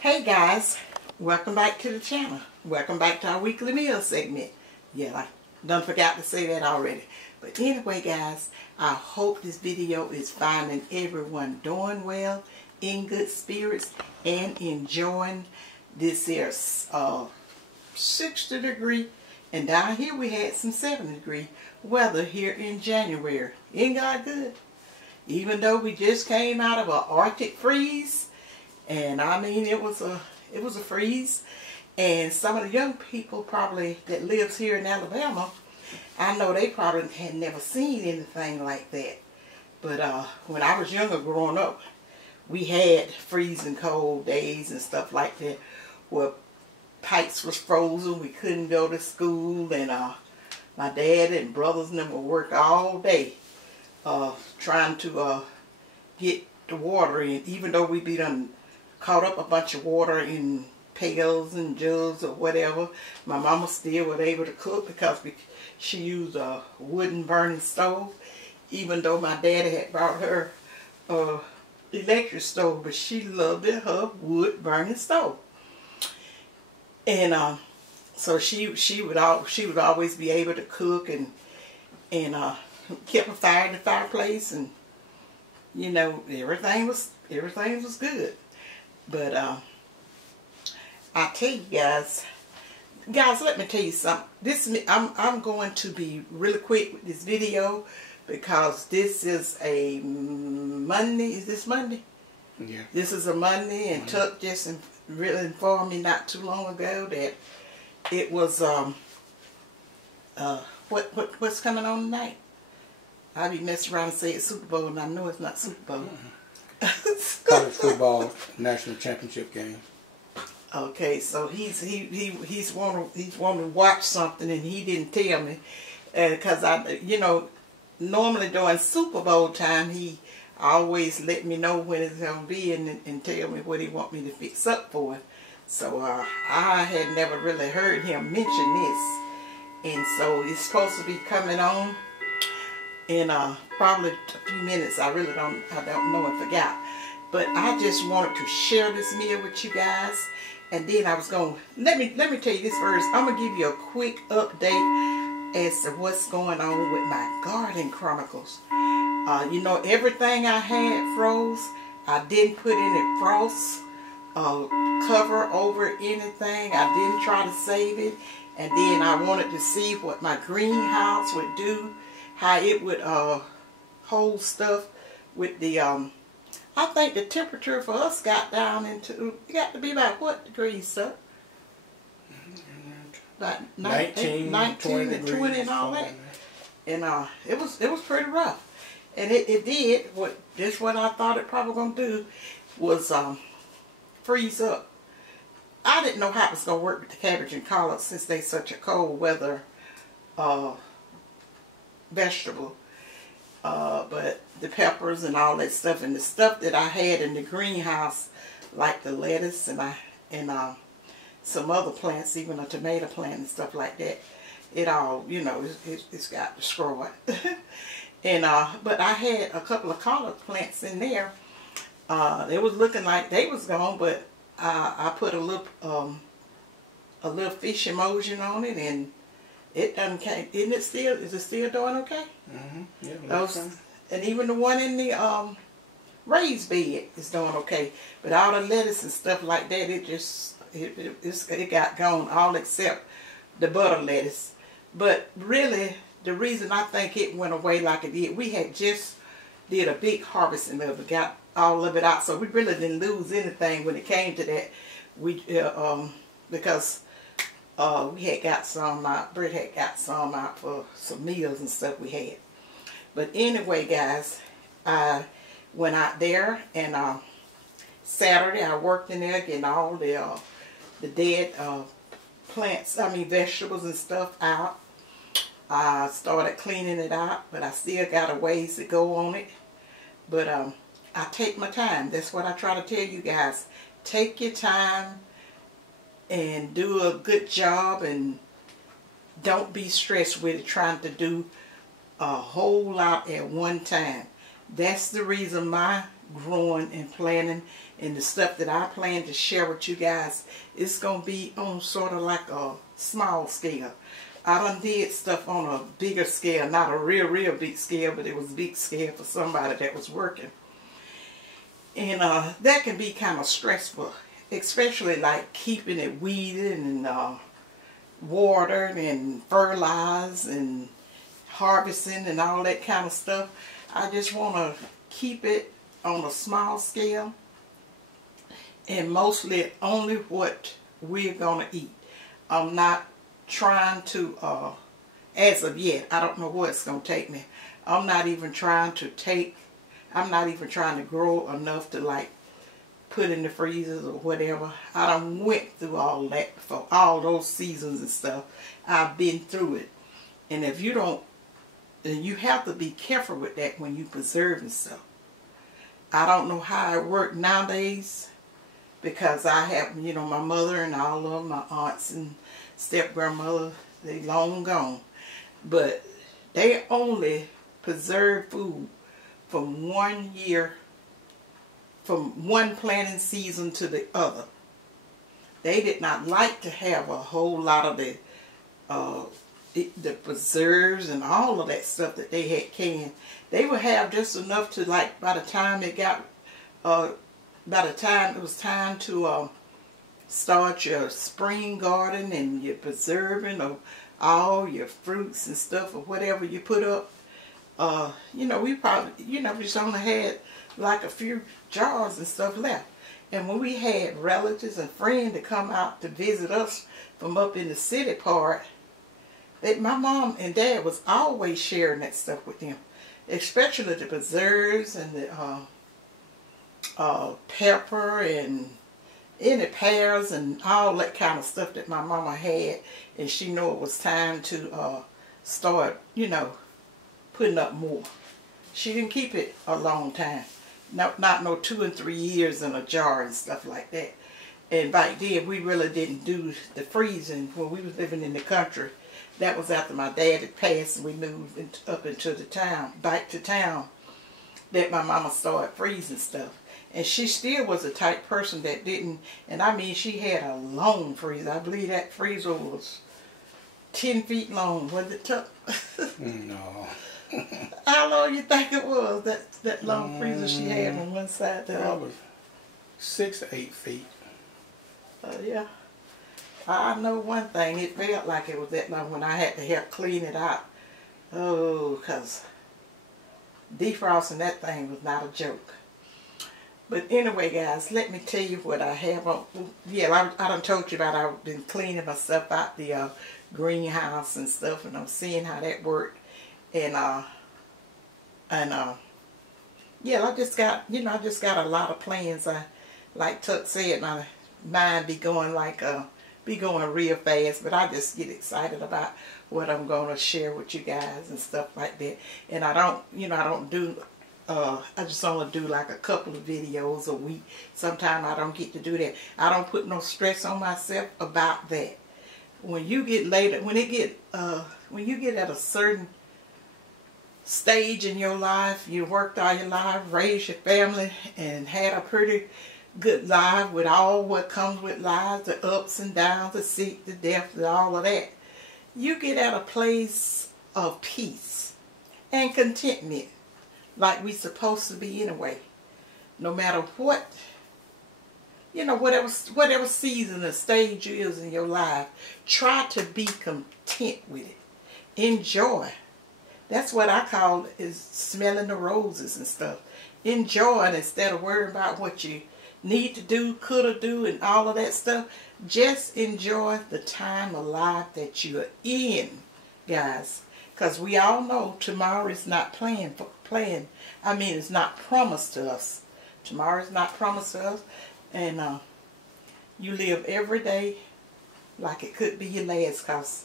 Hey guys, welcome back to the channel. Welcome back to our weekly meal segment. Yeah, I done forgot to say that already. But anyway guys, I hope this video is finding everyone doing well, in good spirits, and enjoying this here 60 degree, and down here we had some 70 degree weather here in January. Ain't God good? Even though we just came out of an Arctic freeze, and I mean it was a freeze, and some of the young people probably that lives here in Alabama, I know they probably had never seen anything like that. But when I was younger growing up, we had freezing cold days and stuff like that where pipes was frozen, we couldn't go to school, and my dad and brothers and them would work all day trying to get the water in, even though we be done caught up a bunch of water in pails and jugs or whatever. My mama still was able to cook because she used a wooden burning stove, even though my daddy had brought her electric stove, but she loved it, her wood burning stove. And so she would always be able to cook and kept a fire in the fireplace, and you know, everything was good. But I tell you guys, let me tell you something. I'm going to be really quick with this video because this is a Monday. Is this Monday? Yeah. This is a Monday, and Tuck just really informed me not too long ago that it was what's coming on tonight. I be messing around and say it's Super Bowl, and I know it's not Super Bowl. College football national championship game. Okay, so he's want to watch something, and he didn't tell me because normally during Super Bowl time he always let me know when it's gonna be and tell me what he want me to fix up for it. So I had never really heard him mention this, and so it's supposed to be coming on in probably a few minutes. I don't know and forgot. But I just wanted to share this meal with you guys. And then I was going, let me tell you this first. I'm going to give you a quick update as to what's going on with my garden chronicles. You know, everything I had froze. I didn't put any frost cover over anything. I didn't try to save it. And then I wanted to see what my greenhouse would do, how it would hold stuff with the I think the temperature for us got down into, it got to be about what degrees, sir? About 19 and 20 and all that. And it was pretty rough. And it did what I thought it probably gonna do was freeze up. I didn't know how it was gonna work with the cabbage and collards since they such a cold weather vegetable. But the peppers and all that stuff, and the stuff that I had in the greenhouse, like the lettuce and some other plants, even a tomato plant and stuff like that, it all, you know, it's got destroyed. And but I had a couple of collard plants in there. They was looking like they was gone, but I put a little fish emulsion on it, and it done came. Is it still doing okay? Yeah. And even the one in the raised bed is doing okay. But all the lettuce and stuff like that, it got gone, all except the butter lettuce. But really, the reason I think it went away like it did, we had just did a big harvesting of it, got all of it out, so we really didn't lose anything when it came to that. We because we had got some out, Britt had got some out for some meals and stuff we had. But anyway, guys, I went out there, and Saturday I worked in there getting all the dead plants, vegetables and stuff out. I started cleaning it out, but I still got a ways to go on it. But I take my time. That's what I try to tell you guys. Take your time and do a good job, and don't be stressed with it trying to do a whole lot at one time. That's the reason my growing and planting, and the stuff that I plan to share with you guys, it's going to be on sort of like a small scale. I done did stuff on a bigger scale, not a real big scale, but it was big scale for somebody that was working. And that can be kind of stressful, especially like keeping it weeded and watered and fertilized and harvesting and all that kind of stuff. I just want to keep it on a small scale and mostly only what we're going to eat. I'm not trying to, as of yet, I don't know where it's going to take me. I'm not even trying to grow enough to like put in the freezers or whatever. I done went through all that before, all those seasons and stuff. I've been through it. And if you don't, then you have to be careful with that when you preserve and stuff. I don't know how it works nowadays, because I have, you know, my mother and all of my aunts and step-grandmother, they long gone. But they only preserve food from 1 year, from one planting season to the other. They did not like to have a whole lot of the preserves and all of that stuff that they had canned. They would have just enough to, like, by the time it got, by the time it was time to start your spring garden and your preserving of all your fruits and stuff or whatever you put up, you know, we probably, you know, we just only had like a few jars and stuff left. And when we had relatives and friends to come out to visit us from up in the city part, my mom and dad was always sharing that stuff with them, especially the preserves and the pepper and any pears and all that kind of stuff that my mama had. And she knew it was time to start, you know, putting up more. She didn't keep it a long time. Not no 2 and 3 years in a jar and stuff like that. And back then we really didn't do the freezing when we was living in the country. That was after my dad had passed and we moved up into the town, back to town, that my mama started freezing stuff. And she still was the type person that didn't, and I mean she had a long freezer. I believe that freezer was 10 feet long, wasn't it, Tuck? No. How long you think it was, that long freezer she had on one side to the other? Probably 6 to 8 feet. Yeah. I know one thing, it felt like it was that long when I had to help clean it out. Oh, because defrosting that thing was not a joke. But anyway, guys, let me tell you what I have on. Yeah, I done told you about I've been cleaning myself out the greenhouse and stuff, and I'm seeing how that worked. And yeah, I just got, you know, I just got a lot of plans. Like Tuck said, my mind be going like be going real fast, but I just get excited about what I'm going to share with you guys and stuff like that. And I don't, you know, I don't do. I just only do like a couple of videos a week. Sometimes I don't get to do that. I don't put no stress on myself about that. When you get later, when you get at a certain stage in your life, you worked all your life, raised your family, and had a pretty good life with all what comes with life, the ups and downs, the sick, the death, and all of that. You get at a place of peace and contentment, like we supposed to be anyway. No matter what, you know, whatever season or stage you is in your life, try to be content with it. Enjoy. That's what I call is smelling the roses and stuff. Enjoy it instead of worrying about what you need to do, coulda do, and all of that stuff. Just enjoy the time of life that you're in, guys. Because we all know tomorrow is not it's not promised to us. Tomorrow is not promised to us. And you live every day like it could be your last, because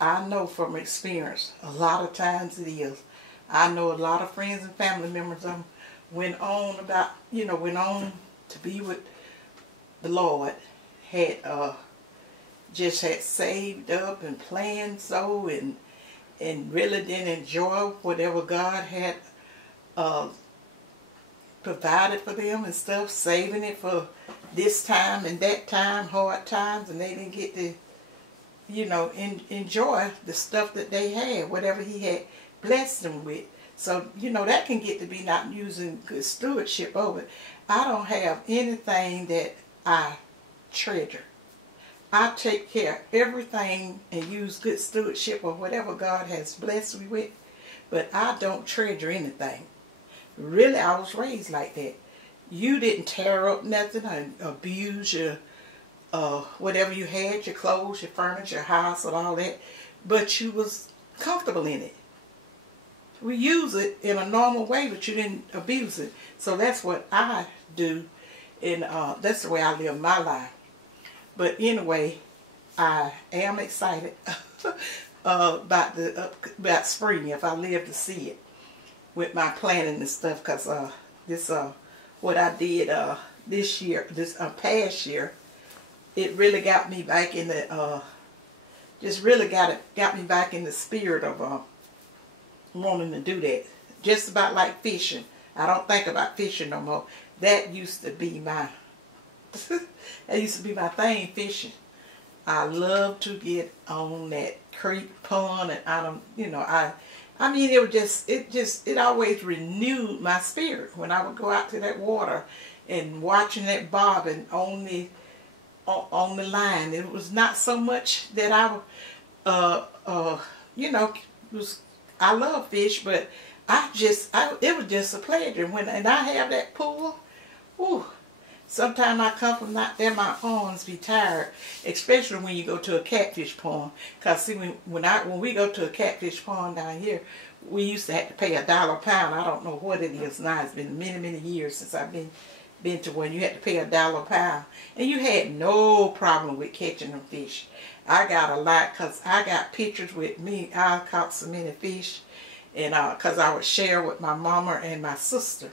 I know from experience, a lot of times it is. I know a lot of friends and family members went on to be with the Lord, had just had saved up and planned so, and really didn't enjoy whatever God had provided for them and stuff, saving it for this time and that time, hard times, and they didn't get to, you know, enjoy the stuff that they had, whatever he had blessed them with. So, you know, that can get to be not using good stewardship over it. I don't have anything that I treasure. I take care of everything and use good stewardship of whatever God has blessed me with, but I don't treasure anything. Really, I was raised like that. You didn't tear up nothing and abuse your whatever you had, your clothes, your furniture, your house, and all that, but you was comfortable in it. We use it in a normal way, but you didn't abuse it. So that's what I do, and that's the way I live my life. But anyway, I am excited about spring if I live to see it with my planning and stuff. Cause this what I did this year, this past year, it really got me back in the just really got me back in the spirit of wanting to do that. Just about like fishing. I don't think about fishing no more. That used to be my that used to be my thing, fishing. I love to get on that creek, pond, and I don't, you know, I mean, it always renewed my spirit when I would go out to that water and watching that bobbing on the line. It was not so much that you know, I love fish, but it was just a pleasure. And I have that pool, whew. Sometimes I come from out there, my arms be tired, especially when you go to a catfish pond. Cause see, when we go to a catfish pond down here, we used to have to pay $1 a pound. I don't know what it is now. It's been many, many years since I've been to when you had to pay $1 a pound, and you had no problem with catching them fish. I got a lot, cause I got pictures with me. I caught so many fish, and cause I would share with my mama and my sister.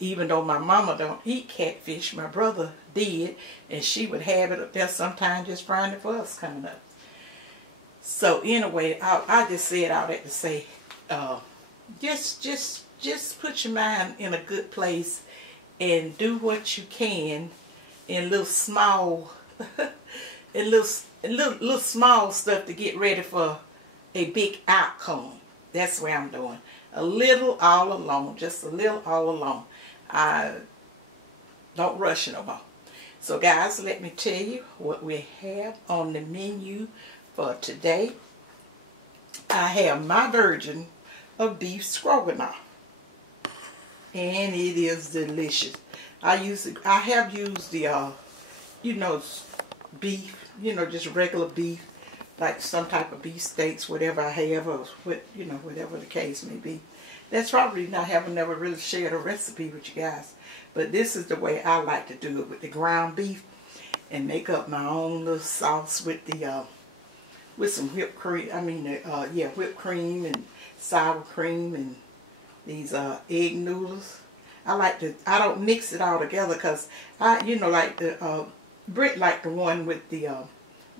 Even though my mama don't eat catfish, my brother did, and she would have it up there sometimes just frying it for us coming up. So anyway, I just said all that to say, just put your mind in a good place and do what you can in little small, in little small stuff to get ready for a big outcome. That's what I'm doing. A little all along, just a little all along. I don't rush no more. So guys, let me tell you what we have on the menu for today. I have my version of beef stroganoff, and it is delicious. I have used the you know, beef, you know, just regular beef, like some type of beef steaks, whatever I have, or what, you know, whatever the case may be. That's probably not having never really shared a recipe with you guys, but this is the way I like to do it, with the ground beef, and make up my own little sauce with the with some whipped cream. I mean, yeah, whipped cream and sour cream and these egg noodles. I don't mix it all together, because you know, like the Brit like the one with the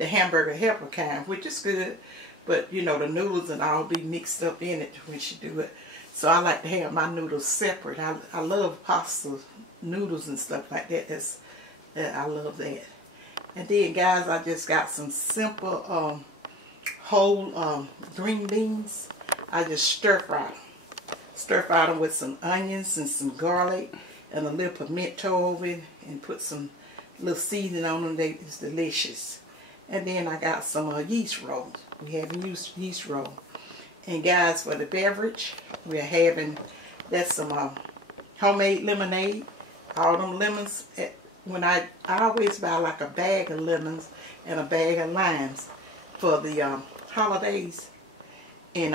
hamburger helper kind, which is good, but you know, the noodles and all be mixed up in it when she do it. So I like to have my noodles separate. I love pasta noodles and stuff like that. I love that. And then guys, I just got some simple whole green beans. I just stir fry them. Stir fry them with some onions and some garlic and a little pimento over it, and put some little seasoning on them. It's delicious. And then I got some yeast rolls. We have yeast roll. And guys, for the beverage, we're having, that's some homemade lemonade. All them lemons, when I always buy like a bag of lemons and a bag of limes for the holidays. And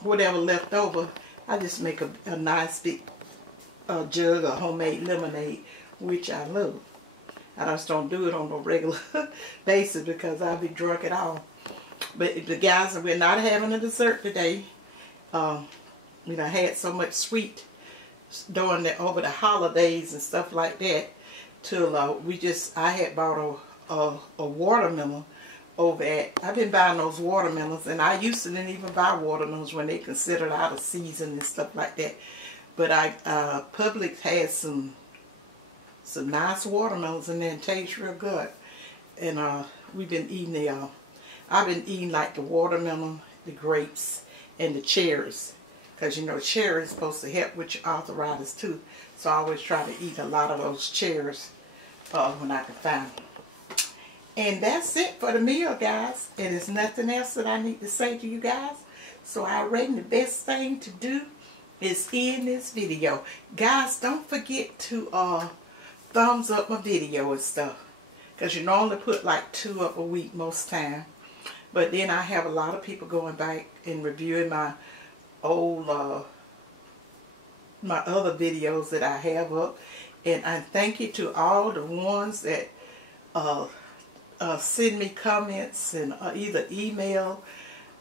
whatever left over, I just make a nice big jug of homemade lemonade, which I love. I just don't do it on a regular basis because I'll be drunk at all. But the guys, we're not having a dessert today. We done had so much sweet during over the holidays and stuff like that, till I had bought a watermelon over at, I've been buying those watermelons, and I used to didn't even buy watermelons when they considered out of season and stuff like that. But Publix had some nice watermelons in there and taste real good. And we've been eating I've been eating like the watermelon, the grapes, and the cherries. Because you know cherry is supposed to help with your arthritis too. So I always try to eat a lot of those cherries when I can find them. And that's it for the meal, guys. And there's nothing else that I need to say to you guys. So I reckon the best thing to do is end this video. Guys, don't forget to thumbs up my video and stuff. Because you normally put like 2 up a week most time. But then I have a lot of people going back and reviewing my old, my other videos that I have up. And I thank you to all the ones that send me comments and either email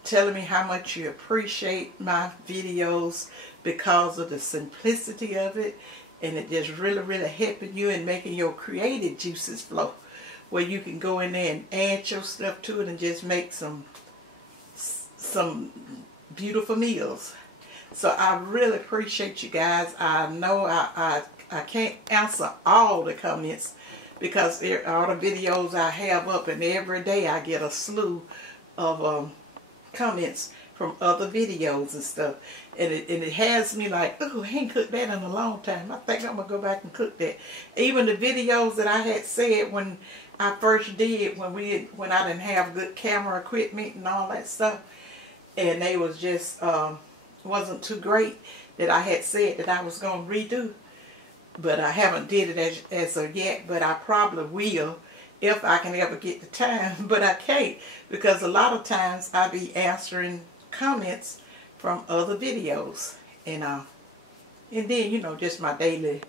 telling me how much you appreciate my videos because of the simplicity of it, and it just really helping you and making your creative juices flow, where you can go in there and add your stuff to it and just make some beautiful meals. So I really appreciate you guys. I know I can't answer all the comments because all the videos I have up, and every day I get a slew of comments from other videos and stuff, and it has me like, oh, I ain't cooked that in a long time. I think I'm gonna go back and cook that. Even the videos that I had said when I first did, when I didn't have good camera equipment and all that stuff, and they was just wasn't too great, that I had said that I was gonna redo. But I haven't did it as of yet, but I probably will if I can ever get the time. But I can't, because a lot of times I be answering comments from other videos, and then, you know, just my daily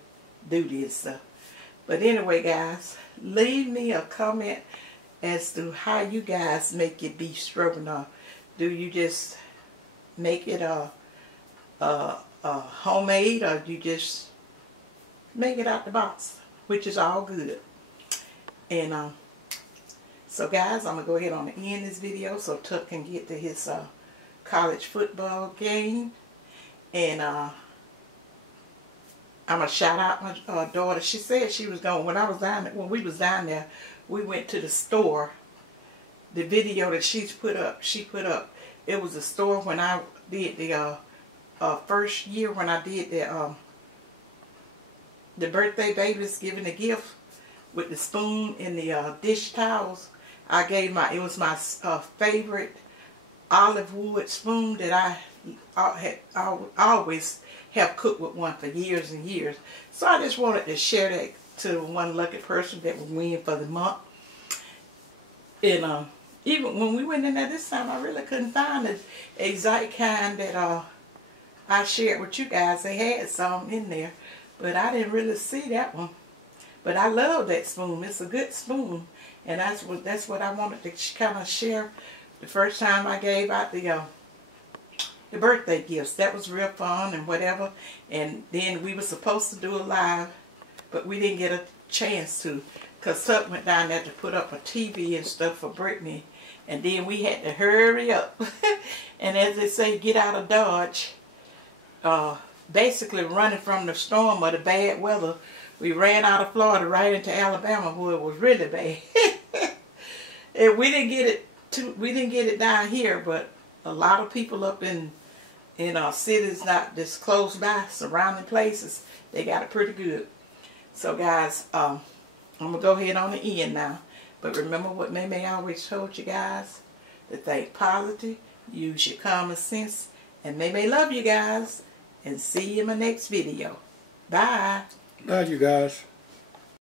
duty and stuff. But anyway, guys, leave me a comment as to how you guys make your beef stroganoff. Do you just make it homemade, or do you just make it out the box, which is all good? And so guys, I'm gonna go ahead on and end this video so Tuck can get to his college football game. And I'm gonna shout out my daughter. She said she was going, when we was down there, we went to the store. The video that she put up, it was a store when I did the first year when I did the birthday babies giving a gift with the spoon and the dish towels. I gave it was my favorite olive wood spoon that I always have cooked with one for years and years. So I just wanted to share that to one lucky person that would win for the month. And even when we went in there this time, I really couldn't find the exact kind that I shared with you guys. They had some in there, but I didn't really see that one. But I love that spoon. It's a good spoon, and that's what I wanted to kind of share. The first time I gave out the birthday gifts, that was real fun and whatever. And then we were supposed to do a live, but we didn't get a chance to, because Tuck went down there to put up a TV and stuff for Brittany, and then we had to hurry up. And as they say, get out of Dodge. Basically running from the storm or the bad weather. We ran out of Florida right into Alabama, where it was really bad. And we didn't get it down here, but a lot of people up in cities not just close by, surrounding places, they got it pretty good. So guys, I'm gonna go ahead on the end now. But remember what May always told you guys, to think positive, use your common sense, and May love you guys, and see you in my next video. Bye. Love you guys.